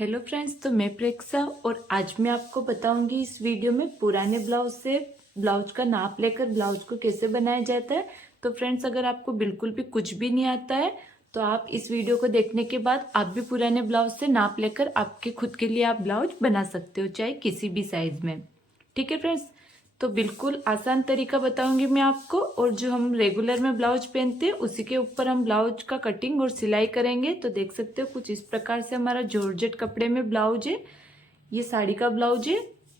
Hello friends, तो मैं प्रेक्षा और आज मैं आपको बताऊंगी इस वीडियो में पुराने ब्लाउज से ब्लाउज का नाप लेकर ब्लाउज को कैसे बनाया जाता है। तो फ्रेंड्स, अगर आपको बिल्कुल भी कुछ भी नहीं आता है तो आप इस वीडियो को देखने के बाद आप भी पुराने ब्लाउज से नाप लेकर आपके खुद के लिए आप ब्लाउज बना सकते हो, चाहे किसी भी साइज में। ठीक है फ्रेंड्स, तो बिल्कुल आसान तरीका बताऊंगी मैं आपको, और जो हम रेगुलर में ब्लाउज पहनते हैं उसी के ऊपर हम ब्लाउज का कटिंग और सिलाई करेंगे। तो देख सकते हो कुछ इस प्रकार से हमारा जॉर्जेट कपड़े में ब्लाउज है। ये साड़ी का ब्लाउज है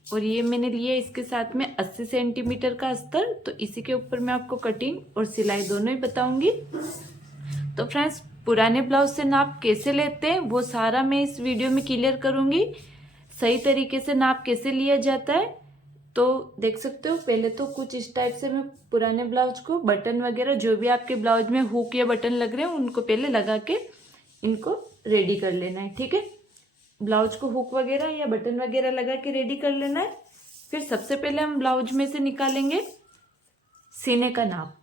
और ये मैंने लिया इसके साथ में 80 सेंटीमीटर का अस्तर। तो इसी के ऊपर मैं आपको कटिंग और सिलाई दोनों ही बताऊंगी। तो फ्रेंड्स, पुराने ब्लाउज से नाप कैसे लेते हैं वो सारा मैं इस वीडियो में क्लियर करूंगी। सही तरीके से नाप कैसे लिया जाता है तो देख सकते हो। पहले तो कुछ इस टाइप से मैं पुराने ब्लाउज को बटन वगैरह जो भी आपके ब्लाउज में हुक या बटन लग रहे हैं उनको पहले लगा के इनको रेडी कर लेना है। ठीक है, ब्लाउज को हुक वगैरह या बटन वगैरह लगा के रेडी कर लेना है। फिर सबसे पहले हम ब्लाउज में से निकालेंगे सीने का नाप।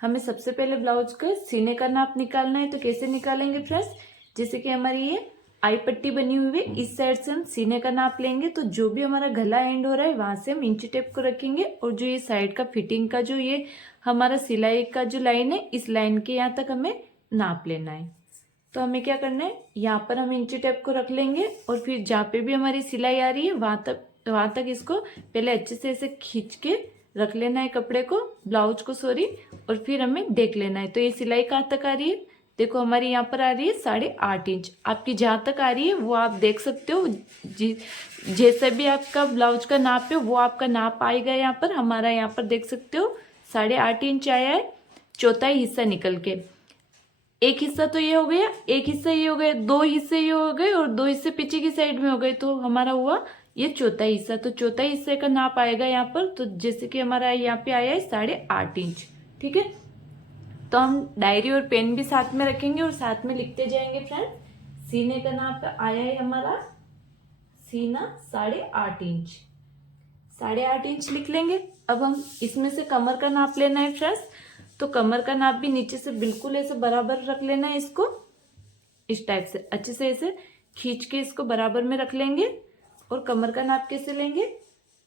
हमें सबसे पहले ब्लाउज का सीने का नाप निकालना है। तो कैसे निकालेंगे फ्रेंड्स, जैसे कि हमारी ये आई पट्टी बनी हुई है, इस साइड से हम सीने का नाप लेंगे। तो जो भी हमारा गला एंड हो रहा है वहां से हम इंची टेप को रखेंगे, और जो ये साइड का फिटिंग का जो ये हमारा सिलाई का जो लाइन है, इस लाइन के यहाँ तक हमें नाप लेना है। तो हमें क्या करना है, यहाँ पर हम इंची टेप को रख लेंगे और फिर जहाँ पे भी हमारी सिलाई आ रही है वहां तक इसको पहले अच्छे से ऐसे खींच के रख लेना है कपड़े को, ब्लाउज को सॉरी। और फिर हमें देख लेना है तो ये सिलाई कहाँ तक आ रही है। देखो हमारी यहाँ पर आ रही है 8.5 इंच। आपकी जहाँ तक आ रही है वो आप देख सकते हो। जैसे भी आपका ब्लाउज का नाप है वो आपका नाप आएगा। यहाँ पर हमारा यहाँ पर देख सकते हो 8.5 इंच आया है। चौथाई हिस्सा निकल के एक हिस्सा तो ये हो गया, एक हिस्सा ये हो गया, दो हिस्से ये हो गए और दो हिस्से पीछे की साइड में हो गए। तो हमारा हुआ ये चौथा हिस्सा। तो चौथा हिस्से का नाप आएगा यहाँ पर। तो जैसे कि हमारा यहाँ पे आया है 8.5 इंच। ठीक है, तो हम डायरी और पेन भी साथ में रखेंगे और साथ में लिखते जाएंगे फ्रेंड्स। सीने का नाप आया है हमारा सीना 8.5 इंच। 8.5 इंच लिख लेंगे। अब हम इसमें से कमर का नाप लेना है फ्रेंड्स। तो कमर का नाप भी नीचे से बिल्कुल ऐसे बराबर रख लेना है। इसको इस टाइप से अच्छे से ऐसे खींच के इसको बराबर में रख लेंगे। और कमर का नाप कैसे लेंगे,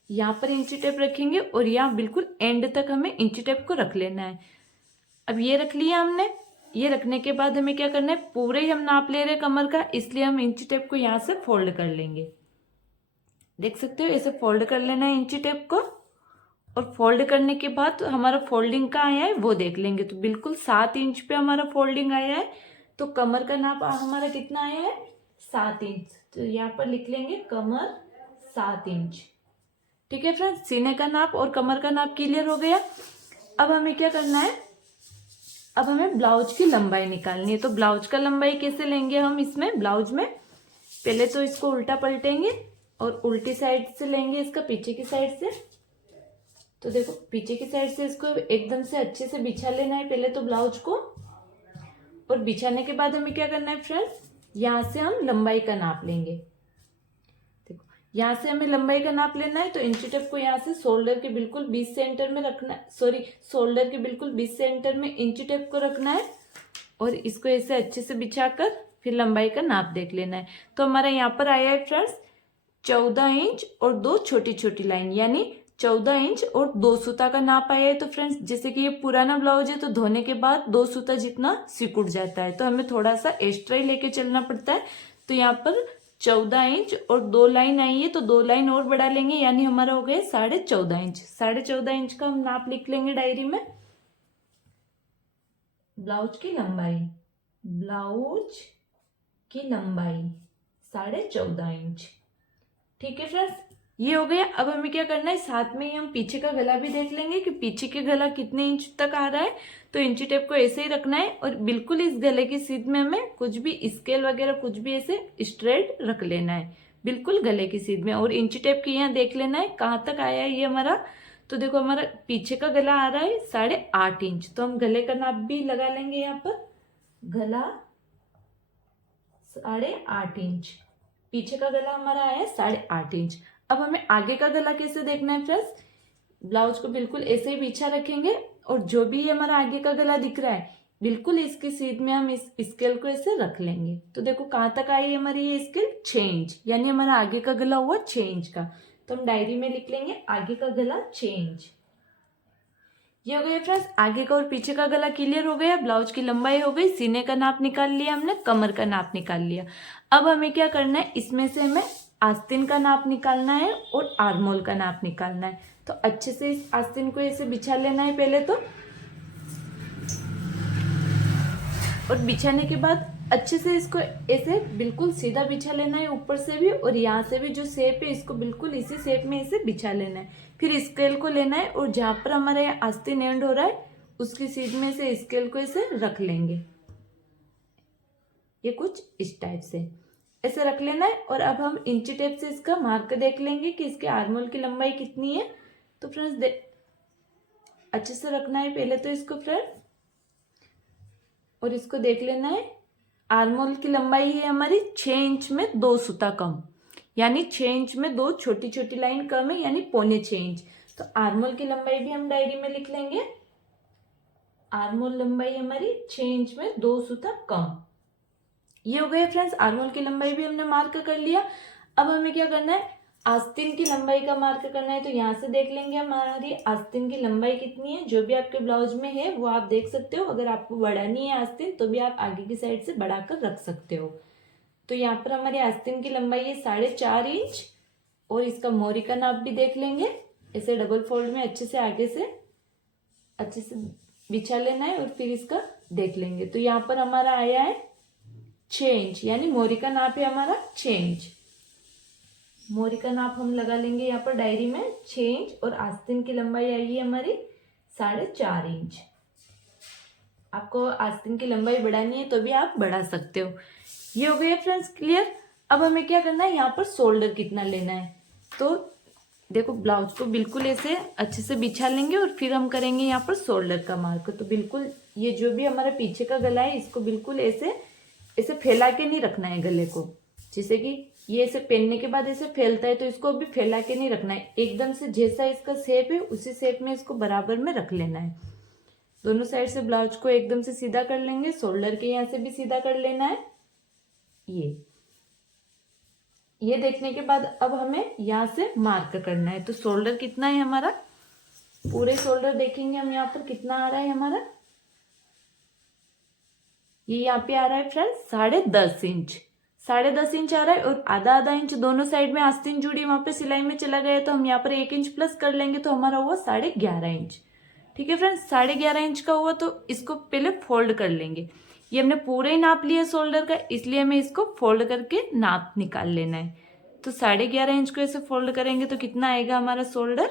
यहाँ पर इंची टेप रखेंगे और यहाँ बिल्कुल एंड तक हमें इंची टेप को रख लेना है। अब ये रख लिया हमने। ये रखने के बाद हमें क्या करना है, पूरे ही हम नाप ले रहे हैं कमर का, इसलिए हम इंची टेप को यहाँ से फोल्ड कर लेंगे। देख सकते हो ऐसे फोल्ड कर लेना है इंची टेप को। और फोल्ड करने के बाद हमारा फोल्डिंग का आया है वो देख लेंगे। तो बिल्कुल 7 इंच पे हमारा फोल्डिंग आया है। तो कमर का नाप हमारा कितना आया है, 7 इंच। तो यहाँ पर लिख लेंगे कमर 7 इंच। ठीक है फ्रेंड्स, सीने का नाप और कमर का नाप क्लियर हो गया। अब हमें क्या करना है, अब हमें ब्लाउज की लंबाई निकालनी है। तो ब्लाउज का लंबाई कैसे लेंगे हम, इसमें ब्लाउज में पहले तो इसको उल्टा पलटेंगे और उल्टी साइड से लेंगे इसका पीछे की साइड से। तो देखो पीछे की साइड से इसको एकदम से अच्छे से बिछा लेना है पहले तो ब्लाउज को। और बिछाने के बाद हमें क्या करना है फ्रेंड्स, यहाँ से हम लंबाई का नाप लेंगे। देखो यहाँ से हमें लंबाई का नाप लेना है। तो इंची टेप को यहाँ से शोल्डर के बिल्कुल 20 सेंटर में रखना है, सॉरी शोल्डर के बिल्कुल 20 सेंटर में इंची टेप को रखना है। और इसको ऐसे अच्छे से बिछाकर फिर लंबाई का नाप देख लेना है। तो हमारा यहाँ पर आया है फ्रेंड्स 14 इंच और 2 छोटी छोटी लाइन, यानी 14 इंच और 2 सूता का नाप आया है। तो फ्रेंड्स, जैसे कि ये पुराना ब्लाउज है तो धोने के बाद 2 सूता जितना सिकुड़ जाता है, तो हमें थोड़ा सा एक्स्ट्रा ही लेके चलना पड़ता है। तो यहाँ पर 14 इंच और 2 लाइन आई है, तो 2 लाइन और बढ़ा लेंगे, यानी हमारा हो गया 14.5 इंच। 14.5 इंच का हम नाप लिख लेंगे डायरी में। ब्लाउज की लंबाई, ब्लाउज की लंबाई 14.5 इंच। ठीक है फ्रेंड्स, ये हो गया। अब हमें क्या करना है, साथ में ही हम पीछे का गला भी देख लेंगे कि पीछे के गला कितने इंच तक आ रहा है। तो इंची टेप को ऐसे ही रखना है और बिल्कुल इस गले की सीध में हमें कुछ भी स्केल वगैरह कुछ भी ऐसे स्ट्रेट रख लेना है, बिल्कुल गले की सीध में। और इंची टेप के यहाँ देख लेना है कहाँ तक आया है ये हमारा। तो देखो हमारा पीछे का गला आ रहा है 8.5 इंच। तो हम गले का नाप भी लगा लेंगे यहाँ पर, गला 8.5 इंच। पीछे का गला हमारा आया है 8.5 इंच। अब हमें आगे का गला कैसे देखना है फ्रेंड्स, ब्लाउज को बिल्कुल ऐसे ही बिछा रखेंगे और जो भी हमारा आगे का गला दिख रहा है बिल्कुल इसकी सीध में हम इस स्केल को ऐसे रख लेंगे। तो देखो कहाँ तक आई हमारी ये स्केल, 6 इंच, यानी हमारा आगे का गला हुआ 6 इंच का। तो हम डायरी में लिख लेंगे आगे का गला 6 इंच। ये हो गया फ्रेंड्स, आगे का और पीछे का गला क्लियर हो गया, ब्लाउज की लंबाई हो गई, सीने का नाप निकाल लिया हमने, कमर का नाप निकाल लिया। अब हमें क्या करना है, इसमें से हमें आस्तीन का नाप निकालना है और आर्मोल का नाप निकालना है। तो अच्छे से इस आस्तीन को ऐसे बिछा लेना है पहले तो, और बिछाने के बाद अच्छे से इसको ऐसे बिल्कुल सीधा बिछा लेना है, ऊपर से भी और यहाँ से भी जो शेप है इसको बिल्कुल इसी शेप में ऐसे बिछा लेना है। फिर स्केल को लेना है और जहाँ पर हमारा यहाँ आस्तीन एंड हो रहा है उसकी सीध में से स्केल को ऐसे रख लेंगे, ये कुछ इस टाइप से ऐसे रख लेना है। और अब हम इंची टेप से इसका मार्क देख लेंगे कि इसके आर्मोल की लंबाई कितनी है। तो फ्रेंड्स अच्छे से रखना है पहले तो इसको फ्रेंड्स, और इसको देख लेना है। आर्मोल की लंबाई है हमारी 6 इंच में 2 सूता कम, यानी 6 इंच में 2 छोटी छोटी लाइन कम है, यानी 6.25 इंच। तो आर्मोल की लंबाई भी हम डायरी में लिख लेंगे। आर्मोल लंबाई हमारी 6 इंच में 2 सूता कम। ये हो गया फ्रेंड्स, आर्मोल की लंबाई भी हमने मार्क कर लिया। अब हमें क्या करना है, आस्तीन की लंबाई का मार्क करना है। तो यहाँ से देख लेंगे हमारी आस्तीन की लंबाई कितनी है, जो भी आपके ब्लाउज में है वो आप देख सकते हो। अगर आपको बढ़ानी है आस्तीन तो भी आप आगे की साइड से बढ़ाकर रख सकते हो। तो यहाँ पर हमारी आस्तीन की लंबाई है 4.5 इंच, और इसका मोरी का नाप भी देख लेंगे। ऐसे डबल फोल्ड में अच्छे से आगे से अच्छे से बिछा लेना है और फिर इसका देख लेंगे। तो यहाँ पर हमारा आया है 6 इंच, यानी मोरी का नाप है हमारा 6 इंच। मोरी का नाप हम लगा लेंगे यहाँ पर डायरी में 6 इंच, और आस्तीन की लंबाई आई है हमारी 4.5 इंच। आपको आस्तीन की लंबाई बढ़ानी है तो भी आप बढ़ा सकते हो। ये हो गया फ्रेंड्स क्लियर। अब हमें क्या करना है, यहाँ पर शोल्डर कितना लेना है। तो देखो ब्लाउज को बिल्कुल ऐसे अच्छे से बिछा लेंगे और फिर हम करेंगे यहाँ पर शोल्डर का मार्क। तो बिल्कुल ये जो भी हमारा पीछे का गला है इसको बिल्कुल ऐसे ऐसे फैला के नहीं रखना है गले को, जैसे कि ये ऐसे पहनने के बाद ऐसे फैलता है तो इसको भी फैला के नहीं रखना है, एकदम से जैसा इसका शेप है उसी शेप में इसको बराबर में रख लेना है। दोनों साइड से ब्लाउज को एकदम से सीधा कर लेंगे, शोल्डर के यहाँ से भी सीधा कर लेना है। ये देखने के बाद अब हमें यहाँ से मार्क करना है। तो शोल्डर कितना है हमारा, पूरे शोल्डर देखेंगे हम यहाँ पर कितना आ रहा है हमारा। ये यहाँ पे आ रहा है फ्रेंड्स 10.5 इंच, 10.5 इंच आ रहा है, और आधा आधा इंच दोनों साइड में आस्तीन जुड़ी वहां पे सिलाई में चला गया तो हम यहाँ पर 1 इंच प्लस कर लेंगे, तो हमारा हुआ 11.5 इंच। ठीक है फ्रेंड्स, 11.5 इंच का हुआ तो इसको पहले फोल्ड कर लेंगे। ये हमने पूरे ही नाप लिया शोल्डर का, इसलिए हमें इसको फोल्ड करके नाप निकाल लेना है। तो 11.5 इंच को ऐसे फोल्ड करेंगे तो कितना आएगा हमारा शोल्डर,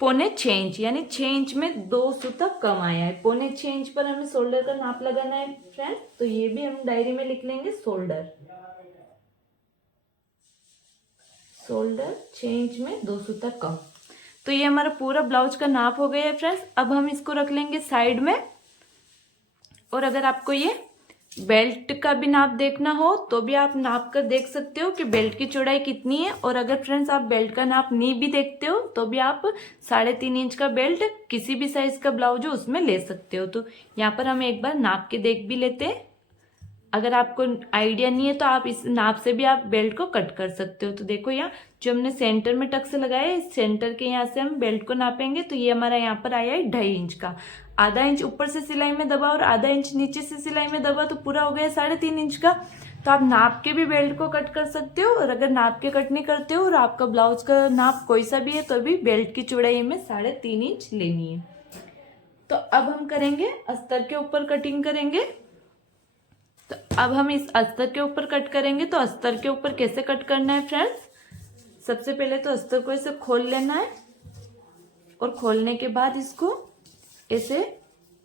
6.25 इंच, यानी 6 इंच में 2 सूता कम आया है। 6.25 इंच पर हमें शोल्डर का नाप लगाना है फ्रेंड्स। तो ये भी हम डायरी में लिख लेंगे शोल्डर 6 इंच में 2 सूता कम। तो ये हमारा पूरा ब्लाउज का नाप हो गया है फ्रेंड्स। अब हम इसको रख लेंगे साइड में। और अगर आपको ये बेल्ट का भी नाप देखना हो तो भी आप नाप कर देख सकते हो कि बेल्ट की चौड़ाई कितनी है। और अगर फ्रेंड्स आप बेल्ट का नाप नहीं भी देखते हो तो भी आप 3.5 इंच का बेल्ट किसी भी साइज का ब्लाउज हो उसमें ले सकते हो। तो यहाँ पर हम एक बार नाप के देख भी लेते हैं। अगर आपको आइडिया नहीं है तो आप इस नाप से भी आप बेल्ट को कट कर सकते हो। तो देखो यहाँ जो हमने सेंटर में टक्स लगाया है, इस सेंटर के यहाँ से हम बेल्ट को नापेंगे। तो ये हमारा यहाँ पर आया है 2.5 इंच का, आधा इंच ऊपर से सिलाई में दबा और आधा इंच नीचे से सिलाई में दबा, तो पूरा हो गया 3.5 इंच का। तो आप नाप के भी बेल्ट को कट कर सकते हो, और अगर नाप के कट नहीं करते हो और आपका ब्लाउज का नाप कोई सा भी है तो भी बेल्ट की चौड़ाई में 3.5 इंच लेनी है। तो अब हम करेंगे अस्तर के ऊपर कटिंग करेंगे। तो अब हम इस अस्तर के ऊपर कट करेंगे। तो अस्तर के ऊपर कैसे कट करना है फ्रेंड्स, सबसे पहले तो अस्तर को ऐसे खोल लेना है, और खोलने के बाद इसको ऐसे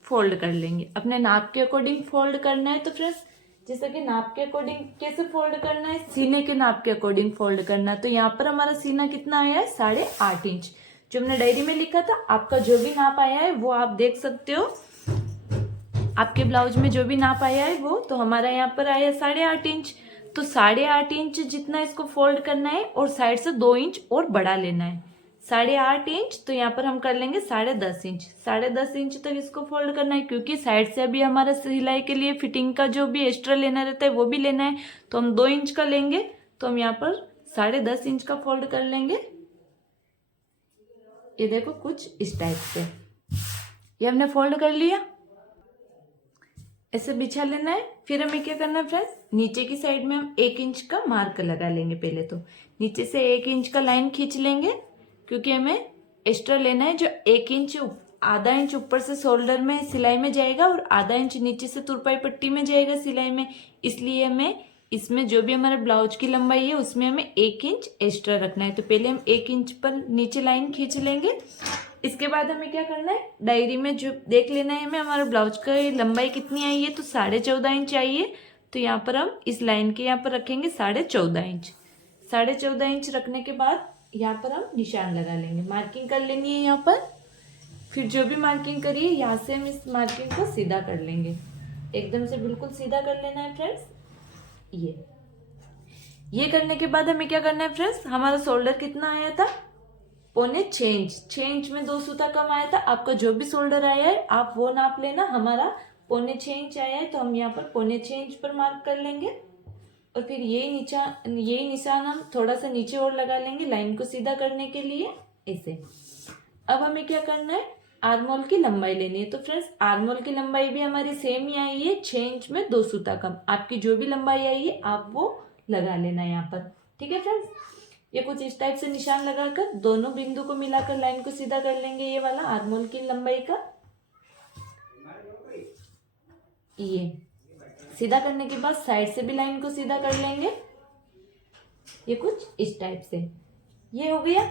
फोल्ड कर लेंगे। अपने नाप के अकॉर्डिंग फोल्ड करना है। तो फ्रेंड्स जैसे कि नाप के अकॉर्डिंग कैसे फोल्ड करना है, सीने के नाप के अकॉर्डिंग फोल्ड करना है। तो यहाँ पर हमारा सीना कितना आया है 8.5 इंच, जो हमने डायरी में लिखा था। आपका जो भी नाप आया है वो आप देख सकते हो, आपके ब्लाउज में जो भी नाप आया है वो। तो हमारा यहाँ पर आया 8.5 इंच। तो 8.5 इंच जितना इसको फोल्ड करना है और साइड से 2 इंच और बढ़ा लेना है। 8.5 इंच, तो यहाँ पर हम कर लेंगे 10.5 इंच। 10.5 इंच तक इसको फोल्ड करना है, क्योंकि साइड से अभी हमारा सिलाई के लिए फिटिंग का जो भी एक्स्ट्रा लेना रहता है वो भी लेना है, तो हम 2 इंच का लेंगे। तो हम यहाँ पर 10.5 इंच का फोल्ड कर लेंगे। ये देखो कुछ इस टाइप से ये हमने फोल्ड कर लिया, ऐसे बिछा लेना है। फिर हमें क्या करना है फ्रेंड्स, नीचे की साइड में हम 1 इंच का मार्क लगा लेंगे। पहले तो नीचे से 1 इंच का लाइन खींच लेंगे, क्योंकि हमें एक्स्ट्रा लेना है जो 1 इंच, आधा इंच ऊपर से शोल्डर में सिलाई में जाएगा और आधा इंच नीचे से तुरपाई पट्टी में जाएगा सिलाई में। इसलिए हमें इसमें जो भी हमारे ब्लाउज की लंबाई है उसमें हमें 1 इंच एक्स्ट्रा रखना है। तो पहले हम 1 इंच पर नीचे लाइन खींच लेंगे। इसके बाद हमें क्या करना है, डायरी में जो देख लेना है हमें हमारे ब्लाउज का लंबाई कितनी आई है, तो 14.5 इंच आई है। तो यहाँ पर हम इस लाइन के यहाँ पर रखेंगे 14.5 इंच। 14.5 इंच रखने के बाद यहाँ पर हम निशान लगा लेंगे, मार्किंग कर लेनी है यहाँ पर। फिर जो भी मार्किंग करिए यहाँ से हम इस मार्किंग को सीधा कर लेंगे, एकदम से बिल्कुल सीधा कर लेना है फ्रेंड्स। ये करने के बाद हमें क्या करना है फ्रेंड्स, हमारा शोल्डर कितना आया था, 6.25 इंच में 2 सूता कम आया था। आपका जो भी शोल्डर आया है आप वो नाप लेना। हमारा 6.25 इंच आया है, तो हम यहाँ पर 6.25 इंच पर मार्क कर लेंगे। और फिर यही निशान हम थोड़ा सा नीचे और लगा लेंगे लाइन को सीधा करने के लिए, ऐसे। अब हमें क्या करना है, आर्मोल की लंबाई लेनी है। तो फ्रेंड्स आर्मोल की लंबाई भी हमारी सेम ही आई है, 6 इंच में 2 सूता कम। आपकी जो भी लंबाई आई है आप वो लगा लेना यहाँ पर, ठीक है फ्रेंड्स। ये कुछ इस टाइप से निशान लगाकर दोनों बिंदु को मिलाकर लाइन को सीधा कर लेंगे, ये वाला आर्मोल की लंबाई का। ये सीधा करने के बाद साइड से भी लाइन को सीधा कर लेंगे, ये कुछ इस टाइप से। ये हो गया।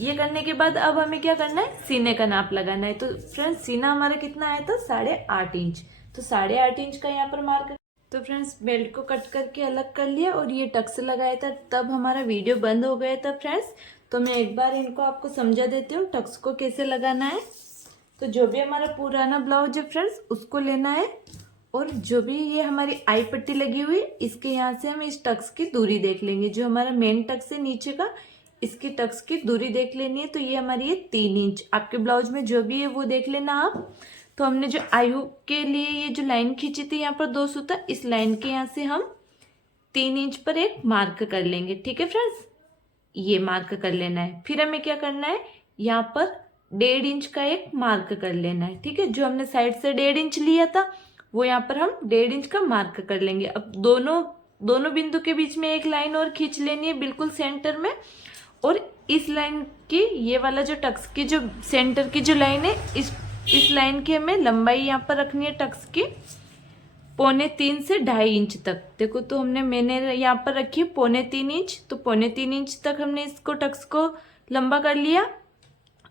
ये करने के बाद अब हमें क्या करना है, सीने का नाप लगाना है। तो फ्रेंड्स सीना हमारा कितना आया था, 8.5 इंच। तो 8.5 इंच का यहाँ पर मार्क। तो फ्रेंड्स बेल्ट को कट करके अलग कर लिया और ये टक्स लगाया था, तब हमारा वीडियो बंद हो गया था फ्रेंड्स। तो मैं एक बार इनको आपको समझा देती हूँ टक्स को कैसे लगाना है। तो जो भी हमारा पुराना ब्लाउज है फ्रेंड्स उसको लेना है, और जो भी ये हमारी आई पट्टी लगी हुई इसके यहाँ से हम इस टक्स की दूरी देख लेंगे। जो हमारा मेन टक्स है नीचे का, इसकी टक्स की दूरी देख लेनी है। तो ये हमारी है 3 इंच। आपके ब्लाउज में जो भी है वो देख लेना आप। तो हमने जो आई हुक के लिए ये जो लाइन खींची थी यहाँ पर 2 सूता, इस लाइन के यहाँ से हम 3 इंच पर एक मार्क कर लेंगे, ठीक है फ्रेंड्स। ये मार्क कर लेना है। फिर हमें क्या करना है, यहाँ पर 1.5 इंच का एक मार्क कर लेना है, ठीक है। जो हमने साइड से 1.5 इंच लिया था वो यहाँ पर हम 1.5 इंच का मार्क कर लेंगे। अब दोनों बिंदु के बीच में एक लाइन और खींच लेनी है बिल्कुल सेंटर में। और इस लाइन की ये वाला जो टक्स की जो सेंटर की जो लाइन है, इस लाइन की हमें लंबाई यहाँ पर रखनी है टक्स की 3.25 से 2.5 इंच तक। देखो तो मैंने यहाँ पर रखी 3.25 इंच, तो 3.25 इंच तक हमने इसको टक्स को लंबा कर लिया।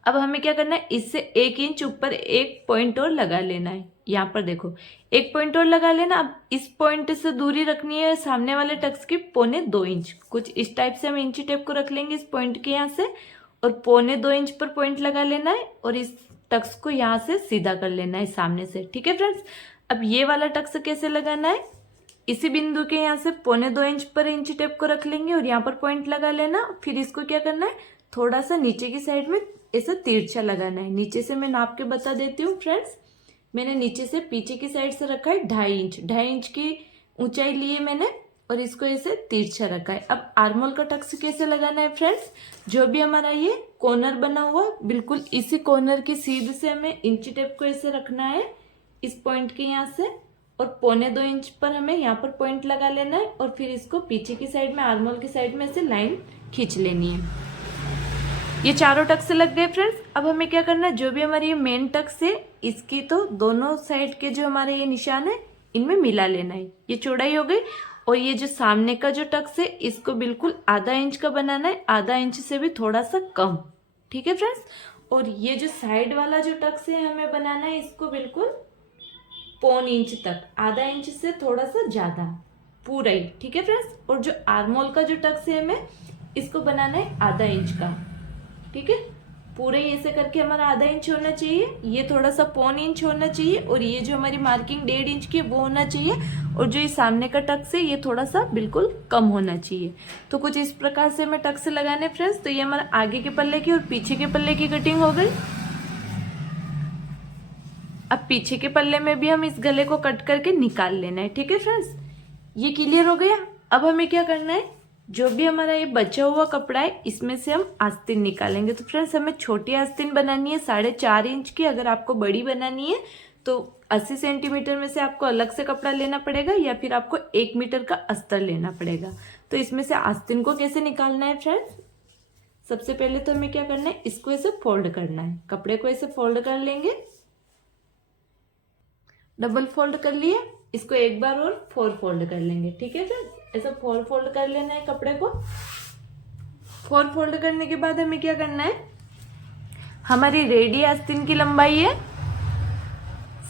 अब हमें क्या करना है, इससे 1 इंच ऊपर एक पॉइंट और लगा लेना है। यहाँ पर देखो एक पॉइंट और लगा लेना। अब इस पॉइंट से दूरी रखनी है सामने वाले टक्स की 2.25 इंच। कुछ इस टाइप से हम इंची टेप को रख लेंगे इस पॉइंट के यहाँ से, और 2.25 इंच पर पॉइंट लगा लेना है और इस टक्स को यहाँ से सीधा कर लेना है सामने से, ठीक है फ्रेंड्स। अब ये वाला टक्स कैसे लगाना है, इसी बिंदु के यहाँ से 2.25 इंच पर इंची टेप को रख लेंगे और यहाँ पर पॉइंट लगा लेना। फिर इसको क्या करना है, थोड़ा सा नीचे की साइड में ऐसा तिरछा लगाना है। नीचे से मैं नाप के बता देती हूँ फ्रेंड्स। मैंने नीचे से पीछे की साइड से रखा है 2.5 इंच की ऊंचाई ली है मैंने, और इसको ऐसे तिरछा रखा है। अब आर्मोल का टक्स कैसे लगाना है फ्रेंड्स, जो भी हमारा ये कॉर्नर बना हुआ बिल्कुल इसी कॉर्नर की सीध से हमें इंची टेप को ऐसे रखना है इस पॉइंट के यहाँ से, और 2.25 इंच पर हमें यहाँ पर पॉइंट लगा लेना है। और फिर इसको पीछे की साइड में आर्मोल की साइड में ऐसे लाइन खींच लेनी है। ये चारों टक्स लग गए फ्रेंड्स। अब हमें क्या करना है, जो भी हमारी ये मेन टक्स है इसकी तो दोनों साइड के जो हमारे ये निशान है इनमें मिला लेना है। ये चौड़ाई हो गई। और ये जो सामने का जो टक्स है इसको बिल्कुल आधा इंच का बनाना है, आधा इंच से भी थोड़ा सा कम, ठीक है फ्रेंड्स। और ये जो साइड वाला जो टक्स है हमें बनाना है इसको बिल्कुल 0.25 इंच तक, आधा इंच से थोड़ा सा ज्यादा पूरा ही, ठीक है फ्रेंड्स। और जो आर्मोल का जो टक्स है हमें इसको बनाना है आधा इंच का, ठीक है, पूरे ऐसे करके हमारा आधा इंच होना चाहिए, ये थोड़ा सा 1.25 इंच होना चाहिए, और ये जो हमारी मार्किंग 1.5 इंच की वो होना चाहिए, और जो ये सामने का टक्स है ये थोड़ा सा बिल्कुल कम होना चाहिए। तो कुछ इस प्रकार से हमें टक्स लगाने फ्रेंड्स। तो ये हमारा आगे के पल्ले की और पीछे के पल्ले की कटिंग हो गई। अब पीछे के पल्ले में भी हम इस गले को कट करके निकाल लेना है। ठीक है फ्रेंड्स, ये क्लियर हो गया। अब हमें क्या करना है, जो भी हमारा ये बचा हुआ कपड़ा है इसमें से हम आस्तीन निकालेंगे। तो फ्रेंड्स हमें छोटी आस्तीन बनानी है 4.5 इंच की। अगर आपको बड़ी बनानी है तो 80 सेंटीमीटर में से आपको अलग से कपड़ा लेना पड़ेगा, या फिर आपको 1 मीटर का अस्तर लेना पड़ेगा। तो इसमें से आस्तीन को कैसे निकालना है फ्रेंड्स, सबसे पहले तो हमें क्या करना है, इसको ऐसे फोल्ड करना है। कपड़े को ऐसे फोल्ड कर लेंगे, डबल फोल्ड कर लिए, इसको एक बार और 4 फोल्ड कर लेंगे। ठीक है फ्रेंड्स, ऐसा 4 फोल्ड कर लेना है कपड़े को। 4 फोल्ड करने के बाद हमें क्या करना है, हमारी रेडी आस्तीन की लंबाई है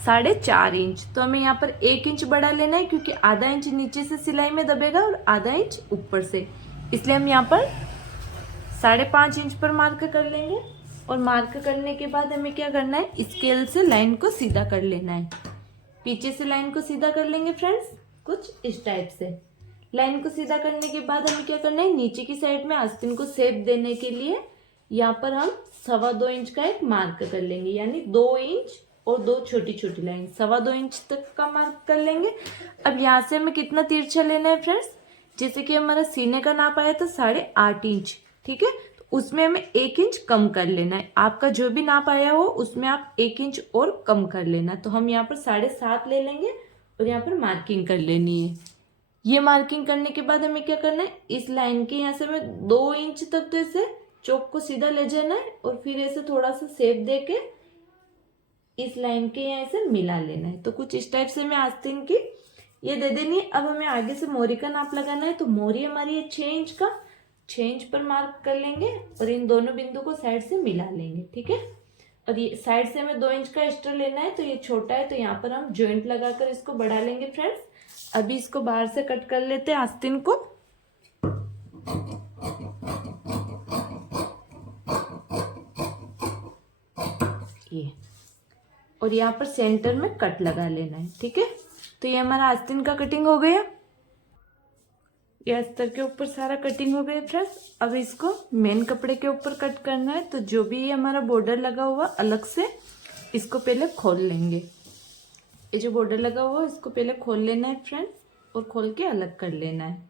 4.5 इंच। तो हमें यहाँ पर 1 इंच बढ़ा लेना है, क्योंकि आधा इंच नीचे से सिलाई में दबेगा और आधा इंच ऊपर से, इसलिए हम यहाँ पर 5.5 इंच पर मार्क कर लेंगे। और मार्क करने के बाद हमें क्या करना है, स्केल से लाइन को सीधा कर लेना है। पीछे से लाइन को सीधा कर लेंगे फ्रेंड्स, कुछ इस टाइप से। लाइन को सीधा करने के बाद हमें क्या करना है, नीचे की साइड में आस्तीन को शेप देने के लिए यहाँ पर हम 2.25 इंच का एक मार्क कर लेंगे, यानी 2 इंच और 2 छोटी छोटी लाइन 2.25 इंच तक का मार्क कर लेंगे। अब यहाँ से हमें कितना तिरछा लेना है फ्रेंड्स, जैसे कि हमारा सीने का नाप आया था 8.5 इंच, ठीक है, तो उसमें हमें 1 इंच कम कर लेना है। आपका जो भी नाप आया हो उसमें आप 1 इंच और कम कर लेना। तो हम यहाँ पर 7.5 ले लेंगे और यहाँ पर मार्किंग कर लेनी है। ये मार्किंग करने के बाद हमें क्या करना है, इस लाइन के यहाँ से हमें 2 इंच तक तो ऐसे चौक को सीधा ले जाना है, और फिर ऐसे थोड़ा सा शेप देके इस लाइन के यहाँ से मिला लेना है। तो कुछ इस टाइप से हमें आस्तीन की ये दे देनी है। अब हमें आगे से मोरी का नाप लगाना है। तो मोरी हमारी है 6 इंच का, 6 इंच पर मार्क कर लेंगे और इन दोनों बिंदु को साइड से मिला लेंगे। ठीक है, और ये साइड से हमें 2 इंच का एक्स्ट्रा लेना है, तो ये छोटा है, तो यहाँ पर हम ज्वाइंट लगाकर इसको बढ़ा लेंगे फ्रेंड्स। अभी इसको बाहर से कट कर लेते हैं आस्तीन को। ये और यहाँ पर सेंटर में कट लगा लेना है। ठीक है, तो ये हमारा आस्तीन का कटिंग हो गया। ये अस्तर के ऊपर सारा कटिंग हो गया फ्रेंड्स। अब इसको मेन कपड़े के ऊपर कट करना है। तो जो भी ये हमारा बॉर्डर लगा हुआ अलग से इसको पहले खोल लेंगे। ये जो बॉर्डर लगा हुआ इसको पहले खोल लेना है फ्रेंड्स, और खोल के अलग कर लेना है।